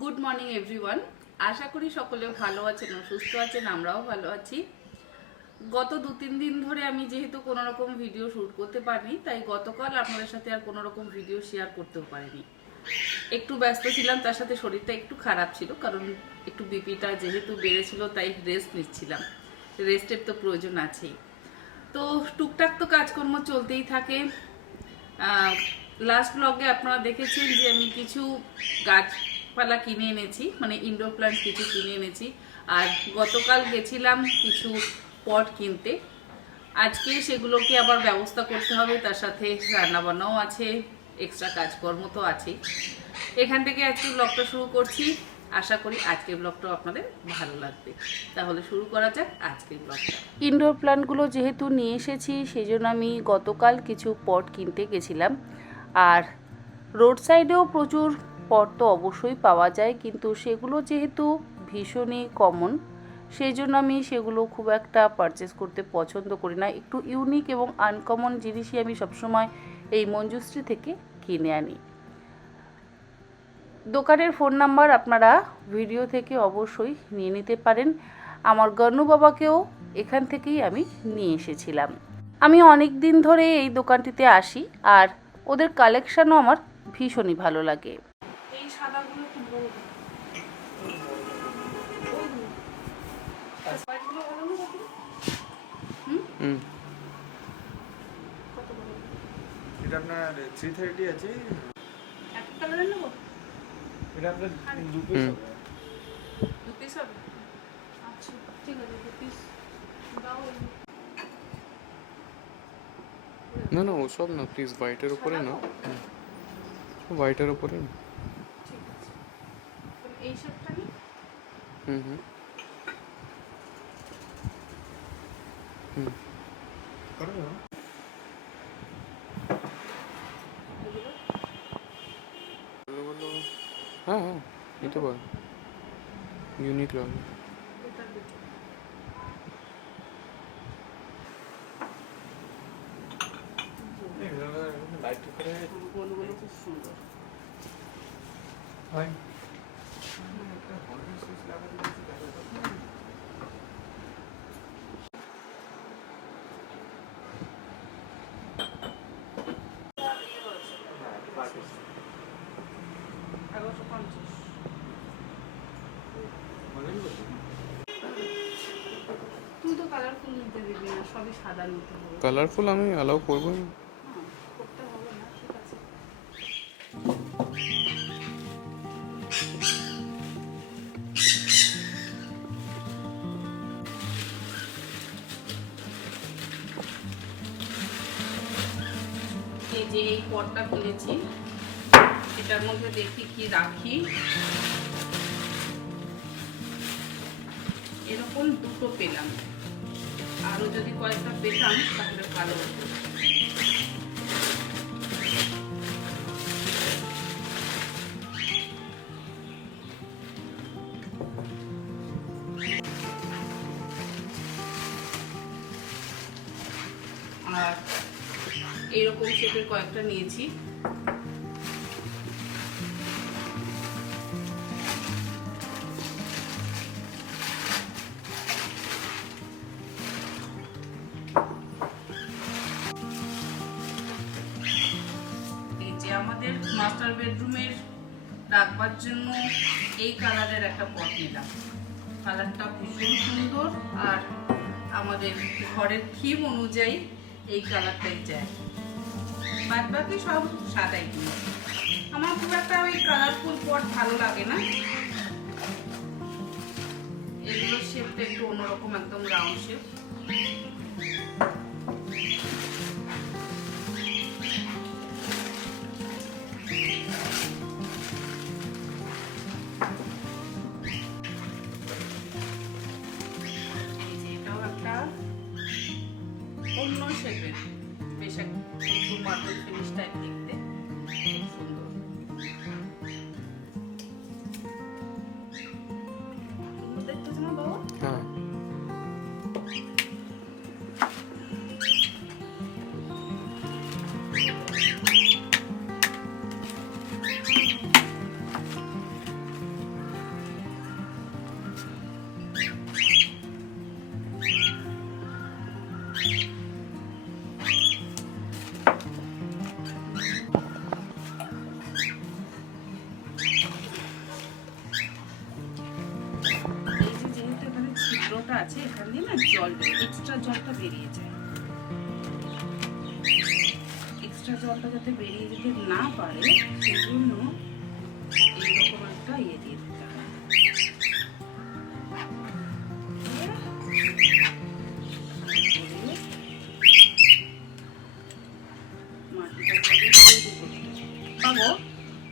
Good morning everyone আশা করি সকলে ভালো আছেন সুস্থ আছেন, আমরাও ভালো আছি। গত দু তিন দিন ধরে আমি যেহেতু কোনো রকম ভিডিও শ্যুট করতে পারিনি, তাই গতকাল আপনাদের সাথে আর কোনো রকম ভিডিও শেয়ার করতেও পারিনি। একটু ব্যস্ত ছিলাম, তার সাথে শরীরটা একটু খারাপ ছিল, কারণ একটু বিপিটা যেহেতু বেড়েছিল, তাই রেস্ট নিচ্ছিলাম। রেস্টের তো প্রয়োজন আছেই। তো টুকটাক তো কাজকর্ম চলতেই থাকে। লাস্ট ব্লগে আপনারা দেখেছেন যে আমি কিছু গাছপালা কিনে এনেছি মানে ইনডোর প্ল্যান্ট কিছু কিনে এনেছি। আর গতকাল গেছিলাম কিছু পট কিনতে। আজকে সেগুলোকে আবার ব্যবস্থা করতে হবে, তার সাথে রান্নাবান্নাও আছে এক্সট্রা কাজকর্ম তো আছেই। এখান থেকে আজকে ব্লগটা শুরু করছি। আশা করি আজকের ব্লগটাও আপনাদের ভালো লাগবে। তাহলে শুরু করা যাক আজকের ব্লগটা ইনডোর প্ল্যান্টগুলো যেহেতু নিয়ে এসেছি সেই জন্য আমি গতকাল কিছু পট কিনতে গেছিলাম। আর রোড সাইডেও প্রচুর পট তো অবশ্যই পাওয়া যায়। কিন্তু সেগুলো যেহেতু ভীষণই কমন সেই জন্য আমি সেগুলো খুব একটা পারচেস করতে পছন্দ করি না। একটু ইউনিক এবং আনকমন জিনিসই আমি সবসময় এই মঞ্জুশ্রী থেকে কিনে আনি। দোকানের ফোন নাম্বার আপনারা ভিডিও থেকে অবশ্যই নিয়ে নিতে পারেন। আমার গন্নু বাবাকেও এখান থেকেই আমি নিয়ে এসেছিলাম। আমি অনেক দিন ধরে এই দোকানটিতে আসি আর ওদের কালেকশানও আমার ভীষণই ভালো লাগে। হুম। এটা আপনার থ্রি থার্টি আছে। এটা আপনার দু পিস হবে। দু পিস হবে? আচ্ছা ঠিক আছে দু পিস দাও। না না ওসব না প্লিজ হোয়াইটের উপরে না। হোয়াইটের উপরে না। হুম হুম। হুম। হ্যাঁ হ্যাঁ নিতে পারো। ইউনিক লাগে এটার দিকে লাইট করে গোলগুলো খুব সুন্দর হয় কালারফুল নিতে দিবি না সবই সাদা নিতে হবে। কালারফুল আমি অ্যালাউ করব না যে এই পটটা কিনেছি এটার মধ্যে দেখি কি রাখি। এরকম দুটো পেলাম। আরও যদি কয়েকটা পেতাম তাহলে ভালো হতো। আর এইরকম শেপের কয়েকটা নিয়েছি। রাখবার জন্য এই কালারের একটা পট নিলাম। কালারটা ভীষণ সুন্দর আর আমাদের ঘরের থিম অনুযায়ী এই কালারটাই যায়। বাদ বাকি সব সাদাই কিনেছি আমার খুব একটা ওই কালারফুল পট ভালো লাগে না। এগুলোর শেপটা একটু অন্যরকম, একদম রাউন্ড শেপ শেপের বেশ একটু মার্বেল ফিনিশ টাইপ দেখতে Thank you. জলটা বেরিয়ে যায়। এক্সট্রা জলটা যাতে বেরিয়ে যেতে না পারে সেই জন্য এইরকম একটা ইয়ে দিয়ে দিতে হয়।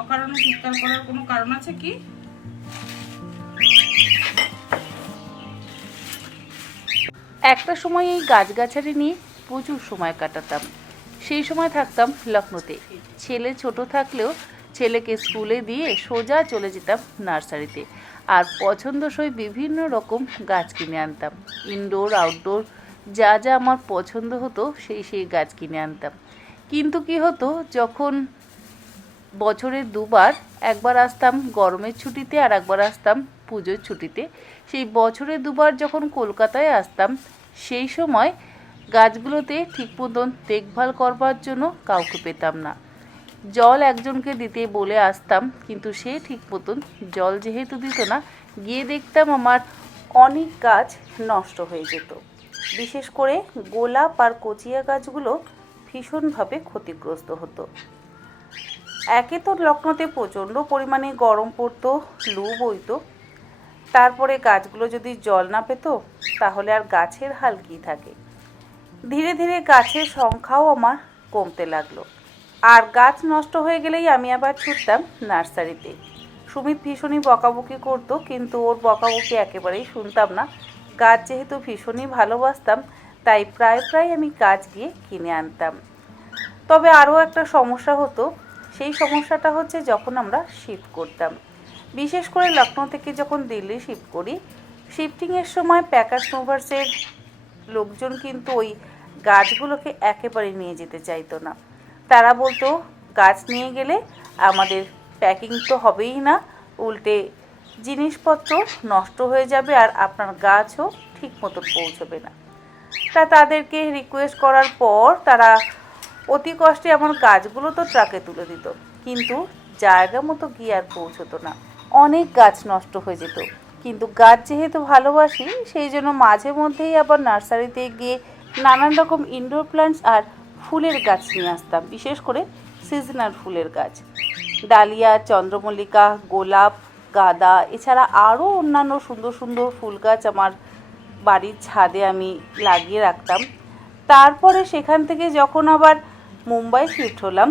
অকারণে চিৎকার করার কোনো কারণ আছে কি? একটা সময় এই গাছগাছালি নিয়ে প্রচুর সময় কাটাতাম। সেই সময় থাকতাম লখনৌতে ছেলে ছোট থাকলেও ছেলেকে স্কুলে দিয়ে সোজা চলে যেতাম নার্সারিতে। আর পছন্দসই বিভিন্ন রকম গাছ কিনে আনতাম। ইনডোর, আউটডোর, যা যা আমার পছন্দ হতো সেই সেই গাছ কিনে আনতাম। কিন্তু কি হতো, যখন বছরের দুবার, একবার আসতাম গরমের ছুটিতে আর একবার আসতাম পুজোর ছুটিতে, সেই বছরে দুবার যখন কলকাতায় আসতাম সেই সময় গাছগুলোতে ঠিক মতন দেখভাল করবার জন্য কাউকে পেতাম না। জল একজনকে দিতে বলে আসতাম, কিন্তু সে ঠিক মতন জল যেহেতু দিত না, গিয়ে দেখতাম আমার অনেক গাছ নষ্ট হয়ে যেত। বিশেষ করে গোলাপ আর কচিয়া গাছগুলো ভীষণভাবে ক্ষতিগ্রস্ত হতো। একে তো লখনৌতে প্রচণ্ড পরিমাণে গরম পড়তো, লু বইতো তারপরে গাছগুলো যদি জল না পেত, তাহলে আর গাছের হাল কী থাকে? ধীরে ধীরে গাছের সংখ্যাও আমার কমতে লাগল। আর গাছ নষ্ট হয়ে গেলেই আমি আবার ছুটতাম নার্সারিতে। সুমিত ভীষণই বকাবকি করতো, কিন্তু ওর বকাবকি একেবারেই শুনতাম না। গাছ যেহেতু ভীষণই ভালোবাসতাম, তাই প্রায় প্রায় আমি গাছ গিয়ে কিনে আনতাম। তবে আরও একটা সমস্যা হতো, সেই সমস্যাটা হচ্ছে যখন আমরা শিফট করতাম। বিশেষ করে লখনৌ থেকে যখন দিল্লি শিফট করি শিফটিংয়ের সময় প্যাকাশ মুভার্সের লোকজন কিন্তু ওই গাছগুলোকে একেবারে নিয়ে যেতে চাইতো না। তারা বলতো, গাছ নিয়ে গেলে আমাদের প্যাকিং তো হবেই না, উল্টে জিনিসপত্র নষ্ট হয়ে যাবে আর আপনার গাছও ঠিক মতো পৌঁছবে না। তা তাদেরকে রিকোয়েস্ট করার পর তারা অতি কষ্টে আমার গাছগুলো তো ট্রাকে তুলে দিত, কিন্তু জায়গা মতো গিয়ে আর পৌঁছতো না। অনেক গাছ নষ্ট হয়ে যেত। কিন্তু গাছ যেহেতু ভালোবাসি, সেই জন্য মাঝে মধ্যেই আবার নার্সারিতে গিয়ে নানান রকম ইনডোর প্ল্যান্টস আর ফুলের গাছ নিয়ে আসতাম, বিশেষ করে সিজনাল ফুলের গাছ। ডালিয়া, চন্দ্রমল্লিকা, গোলাপ, গাঁদা, এছাড়া আরও অন্যান্য সুন্দর সুন্দর ফুল গাছ আমার বাড়ির ছাদে আমি লাগিয়ে রাখতাম। তারপরে সেখান থেকে যখন আবার মুম্বাই শিফট হলাম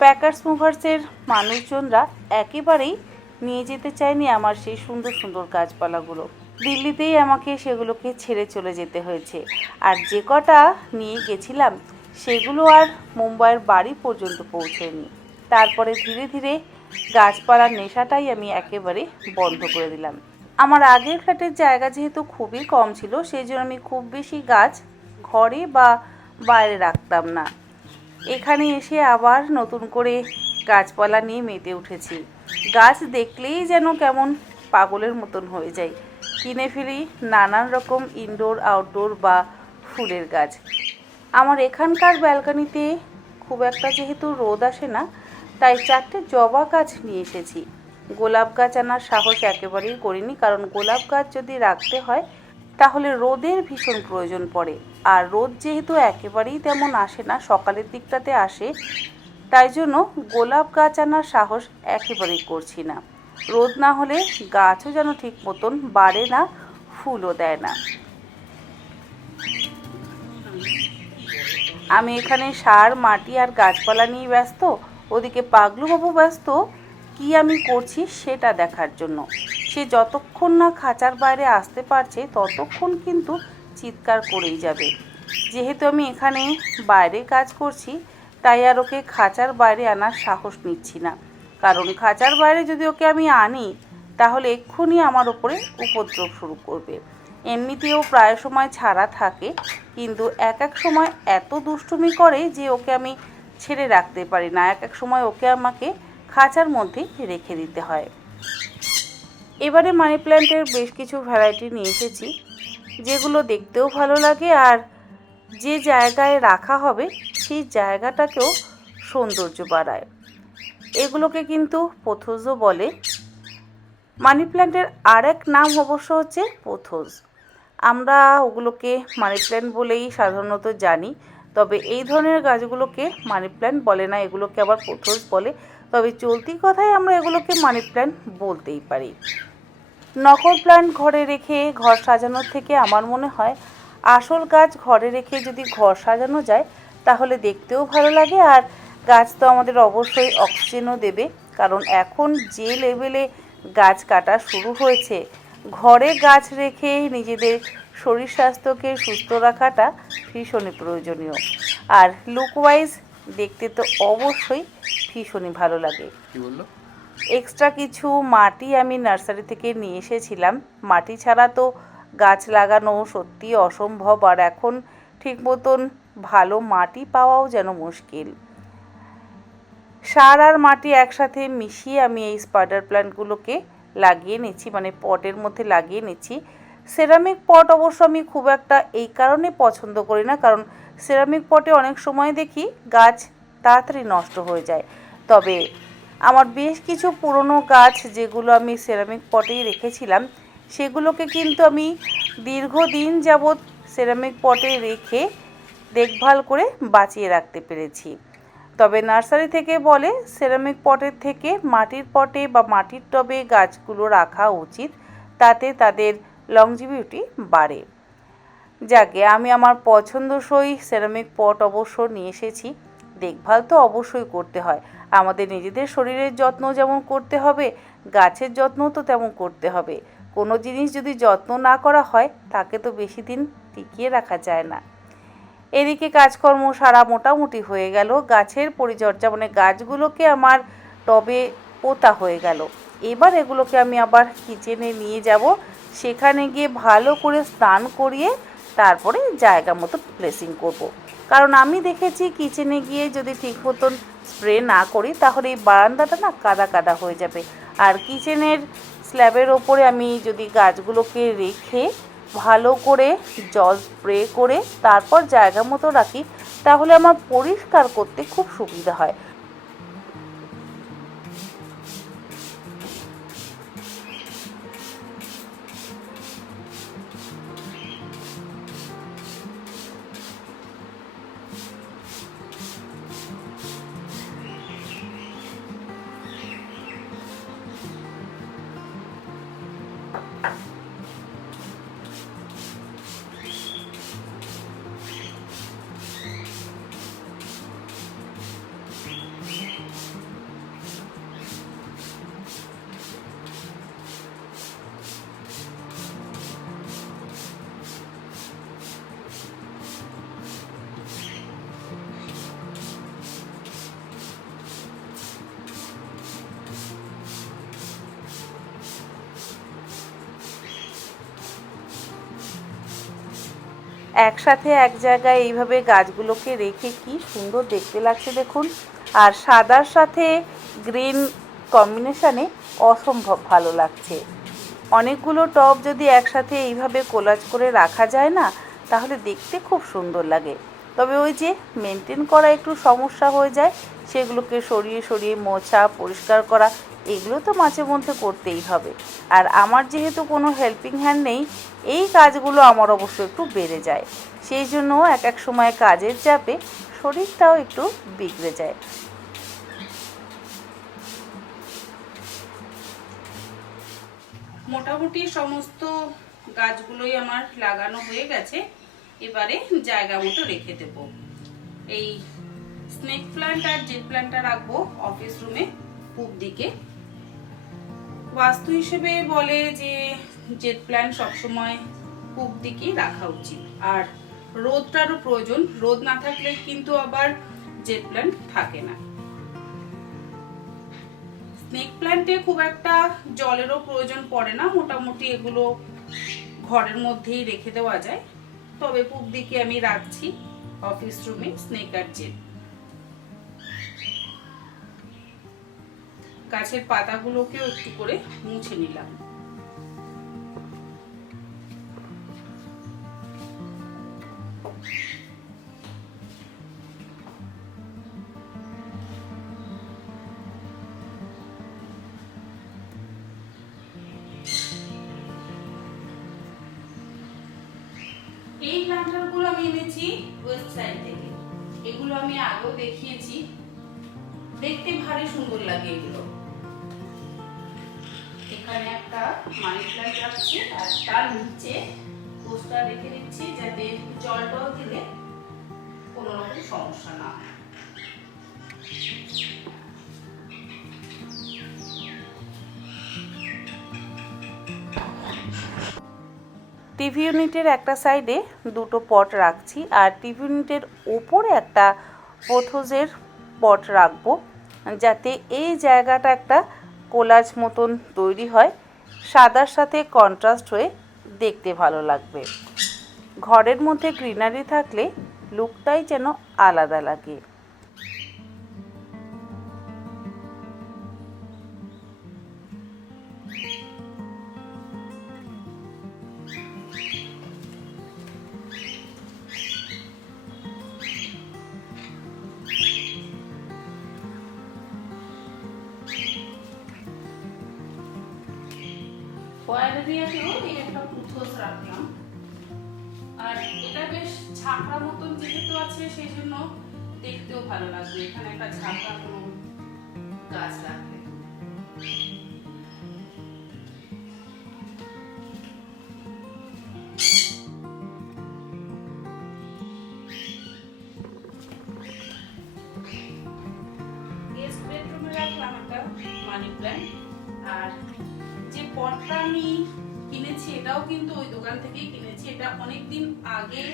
প্যাকার্স মুভার্সের মানুষজনরা একেবারেই নিয়ে যেতে চাইনি আমার সেই সুন্দর সুন্দর গাছপালাগুলো। দিল্লিতেই আমাকে সেগুলোকে ছেড়ে চলে যেতে হয়েছে। আর যে কটা নিয়ে গেছিলাম, সেগুলো আর মুম্বাইয়ের বাড়ি পর্যন্ত পৌঁছয়নি তারপরে ধীরে ধীরে গাছপালার নেশাটাই আমি একেবারে বন্ধ করে দিলাম। আমার আগের ফ্ল্যাটের জায়গা যেহেতু খুবই কম ছিল সেই জন্য আমি খুব বেশি গাছ ঘরে বা বাইরে রাখতাম না। এখানে এসে আবার নতুন করে গাছপালা নিয়ে মেতে উঠেছি। গাছ দেখলেই যেন কেমন পাগলের মতন হয়ে যায়। কিনে ফেলি নানান রকম ইনডোর আউটডোর বা ফুলের গাছ। আমার এখানকার ব্যালকানিতে খুব একটা যেহেতু রোদ আসে না, তাই চারটে জবা গাছ নিয়ে এসেছি। গোলাপ গাছ আনার সাহস একেবারেই করিনি, কারণ গোলাপ গাছ যদি রাখতে হয়, তাহলে রোদের ভীষণ প্রয়োজন পড়ে। আর রোদ যেহেতু একেবারেই তেমন আসে না, সকালের দিকটাতে আসে তাই জন্য গোলাপ গাছ আনার সাহস একেবারেই করছি না। রোদ না হলে গাছও যেন ঠিক মতন বাড়ে না, ফুলও দেয় না। আমি এখানে সার, মাটি আর গাছপালা নিয়ে ব্যস্ত। ওদিকে পাগলুবাবু ব্যস্ত। কি আমি করছি সেটা দেখার জন্য। সে যতক্ষণ না খাঁচার বাইরে আসতে পারছে, ততক্ষণ কিন্তু চিৎকার করেই যাবে। যেহেতু আমি এখানে বাইরে কাজ করছি তাই আর ওকে খাঁচার বাইরে আনার সাহস নিচ্ছি না। কারণ খাঁচার বাইরে যদি ওকে আমি আনি, তাহলে এক্ষুনি আমার ওপরে উপদ্রব শুরু করবে। এমনিতেও প্রায় সময় ছাড়া থাকে, কিন্তু এক এক সময় এত দুষ্টুমি করে যে ওকে আমি ছেড়ে রাখতে পারি না। এক এক সময় ওকে আমাকে খাঁচার মধ্যে রেখে দিতে হয়। এবারে মানি প্ল্যান্টের বেশ কিছু ভ্যারাইটি নিয়ে এসেছি, যেগুলো দেখতেও ভালো লাগে আর যে জায়গায় রাখা হবে, সেই জায়গাটাকেও সৌন্দর্য বাড়ায়। এগুলোকে কিন্তু পোথোজও বলে। মানি প্ল্যান্টের আর এক নাম অবশ্য হচ্ছে পোথোজ। আমরা ওগুলোকে মানি প্ল্যান্ট বলেই সাধারণত জানি, তবে এই ধরনের গাছগুলোকে মানি প্ল্যান্ট বলে না, এগুলোকে আবার পোথোস বলে। তবে চলতি কথায় আমরা এগুলোকে মানি প্ল্যান্ট বলতেই পারি। নকল প্ল্যান্ট ঘরে রেখে ঘর সাজানোর থেকে আমার মনে হয় আসল গাছ ঘরে রেখে যদি ঘর সাজানো যায় তাহলে দেখতেও ভালো লাগে। আর গাছ তো আমাদের অবশ্যই অক্সিজেনও দেবে কারণ এখন যে লেভেলে গাছ কাটা শুরু হয়েছে ঘরে গাছ রেখে নিজেদের শরীর স্বাস্থ্যকে সুস্থ রাখাটা ভীষণই প্রয়োজনীয়। আর লুকওয়াইজ দেখতে তো অবশ্যই ভীষণই ভালো লাগে। এক্সট্রা কিছু মাটি আমি নার্সারি থেকে নিয়ে এসেছিলাম। মাটি ছাড়া তো গাছ লাগানো সত্যি অসম্ভব আর এখন ঠিক মতন ভালো মাটি পাওয়াও যেন মুশকিল। সার আর মাটি একসাথে মিশিয়ে আমি এই স্পাইডার প্ল্যান্টগুলোকে লাগিয়ে নিচ্ছি মানে পটের মধ্যে লাগিয়ে নিচ্ছি। সেরামিক পট অবশ্য আমি খুব একটা এই কারণে পছন্দ করি না, কারণ সেরামিক পটে অনেক সময় দেখি গাছ তাড়াতাড়ি নষ্ট হয়ে যায়। তবে আমার বেশ কিছু পুরনো গাছ যেগুলো আমি সেরামিক পটেই রেখেছিলাম সেগুলোকে কিন্তু আমি দীর্ঘদিন যাবৎ সেরামিক পটে রেখে দেখভাল করে বাঁচিয়ে রাখতে পেরেছি। তবে নার্সারি থেকে বলে সেরামিক পটের থেকে মাটির পটে বা মাটির টবে গাছগুলো রাখা উচিত, তাতে তাদের লংজিভিটি বাড়ে। যাকে আমি আমার পছন্দসই সেরামিক পট অবশ্য নিয়ে এসেছি, দেখভাল তো অবশ্যই করতে হয়। আমাদের নিজেদের শরীরের যত্ন যেমন করতে হবে, গাছের যত্নও তো তেমন করতে হবে। কোনো জিনিস যদি যত্ন না করা হয়, তাকে তো বেশি দিন টিকিয়ে রাখা যায় না। এদিকে কাজকর্ম সারা মোটামুটি হয়ে গেল। গাছের পরিচর্যা মানে গাছগুলোকে আমার টবে পোতা হয়ে গেল। এবার এগুলোকে আমি আবার কিচেনে নিয়ে যাব। সেখানে গিয়ে ভালো করে স্নান করিয়ে তারপরে জায়গা মতো প্লেসিং করব। কারণ আমি দেখেছি কিচেনে গিয়ে যদি ঠিক মতন স্প্রে না করি, তাহলে এই বারান্দাটা না কাদা কাদা হয়ে যাবে। আর কিচেনের স্ল্যাবের ওপরে আমি যদি গাছগুলোকে রেখে ভালো করে জল স্প্রে করে তারপর জায়গা মতো রাখি, তাহলে আমার পরিষ্কার করতে খুব সুবিধা হয়। একসাথে এক জায়গায় এইভাবে গাছগুলোকে রেখে কি সুন্দর দেখতে লাগছে দেখুন। আর সাদার সাথে গ্রিন কম্বিনেশানে অসম্ভব ভালো লাগছে। অনেকগুলো টব যদি একসাথে এইভাবে কোলাজ করে রাখা যায় না, তাহলে দেখতে খুব সুন্দর লাগে। তবে ওই যে মেনটেন করা একটু সমস্যা হয়ে যায়, সেগুলোকে সরিয়ে সরিয়ে মোছা, পরিষ্কার করা এগুলো তো মাঝে মধ্যে করতেই হবে। আর আমার যেহেতু কোনো হেল্পিং হ্যান্ড নেই, এই কাজগুলো আমার অবশ্য একটু বেড়ে যায়। সেই জন্য এক এক সময় কাজের চাপে শরীরটাও একটু বিগড়ে যায়। মোটামুটি সমস্ত গাছগুলোই আমার লাগানো হয়ে গেছে। এবারে জায়গা মতো রেখে দেব। এই স্নেক প্ল্যান্ট আর জেট প্ল্যান্টটা রাখব অফিস রুমে পূব দিকে। বাস্তু হিসেবে বলে যে জেট প্ল্যান্ট সবসময় পূব দিকেই রাখা উচিত। আর রোদটারও প্রয়োজন। রোদ না থাকলে কিন্তু আবার জেট প্ল্যান্ট থাকে না। স্নেক প্ল্যান্টে খুব একটা জলেরও প্রয়োজন পড়ে না। মোটামুটি এগুলো ঘরের মধ্যেই রেখে দেওয়া যায়। তবে পূব দিকে আমি রাখছি অফিস রুমে স্নেক আর জেট গাছের পাতাগুলোকেও একটু করে মুছে নিলাম। প্ল্যান্টারগুলো আমি এনেছি ওয়েস্ট সাইড থেকে। এগুলো আমি আগেও দেখিয়েছি। দেখতে ভারী সুন্দর লাগে এগুলো। এখানে একটা মানি প্ল্যান্ট রাখছি আর তার নিচে পোস্টার রেখে দিচ্ছি যাতে জলটাও দিলে কোনো রকম সমস্যা না হয়। টিভি ইউনিটের একটা সাইডে দুটো পট রাখছি আর টিভি ইউনিটের ওপরে একটা পোথোজের পট রাখব, যাতে এই জায়গাটা একটা কোলাজ মতন তৈরি হয়, সাদার সাথে কন্ট্রাস্ট হয়ে দেখতে ভালো লাগবে। ঘরের মধ্যে গ্রিনারি থাকলে লুকটাই যেন আলাদা লাগে। ফয়েলেরিয়াতেও এই একটা পুথোস রাখলাম। আর এটা বেশ ঝাঁকড়া মতন যেহেতু আছে, সেই জন্য দেখতেও ভালো লাগবে। এখানে একটা ঝাঁকড়া কোনো গাছ রাখলে। এটাও কিন্তু ওই দোকান থেকেই কিনেছি। এটা অনেক দিন আগে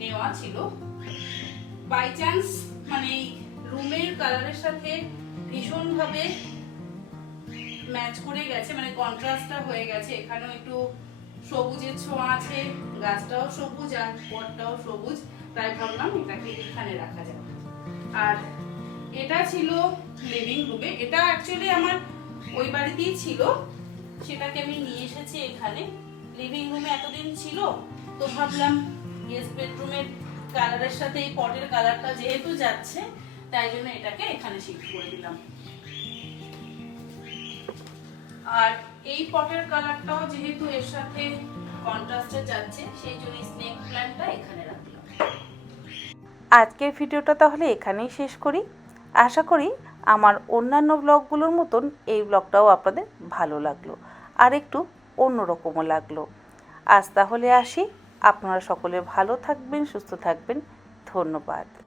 নেওয়া ছিল। বাই চান্স মানে রুমের কালারের সাথে ভীষণভাবে ম্যাচ করে গেছে মানে কন্ট্রাস্টটা হয়ে গেছে। এখানেও একটু সবুজের ছোঁয়া আছে, গাছটাও সবুজ আর পটটাও সবুজ। তাই ভাবলাম এটাকে এখানে রাখা যাবে আর এটা ছিল লিভিং রুমে এটা অ্যাকচুয়ালি আমার ওই বাড়িতেই ছিল। সেটাকে আমি নিয়ে এসেছি এখানে। লিভিং রুমে এতদিন ছিল, তো ভাবলাম গেস্ট বেডরুমের কালারের সাথে এই পটের কালারটা যেহেতু যাচ্ছে, তাই জন্য এটাকে এখানে শিফট করে দিলাম। আর এই পটের কালারটাও যেহেতু এর সাথে কন্ট্রাস্টে যাচ্ছে, সেই জন্য স্নেক প্ল্যান্টটা এখানে রাখলাম। আজকের ভিডিওটা তাহলে এখানেই শেষ করি। আশা করি আমার অন্যান্য ব্লগগুলোর মতন এই ব্লগটাও আপনাদের ভালো লাগল। আর একটু অন্যরকমও লাগল। আজ তাহলে আসি। আপনারা সকলে ভালো থাকবেন সুস্থ থাকবেন। ধন্যবাদ।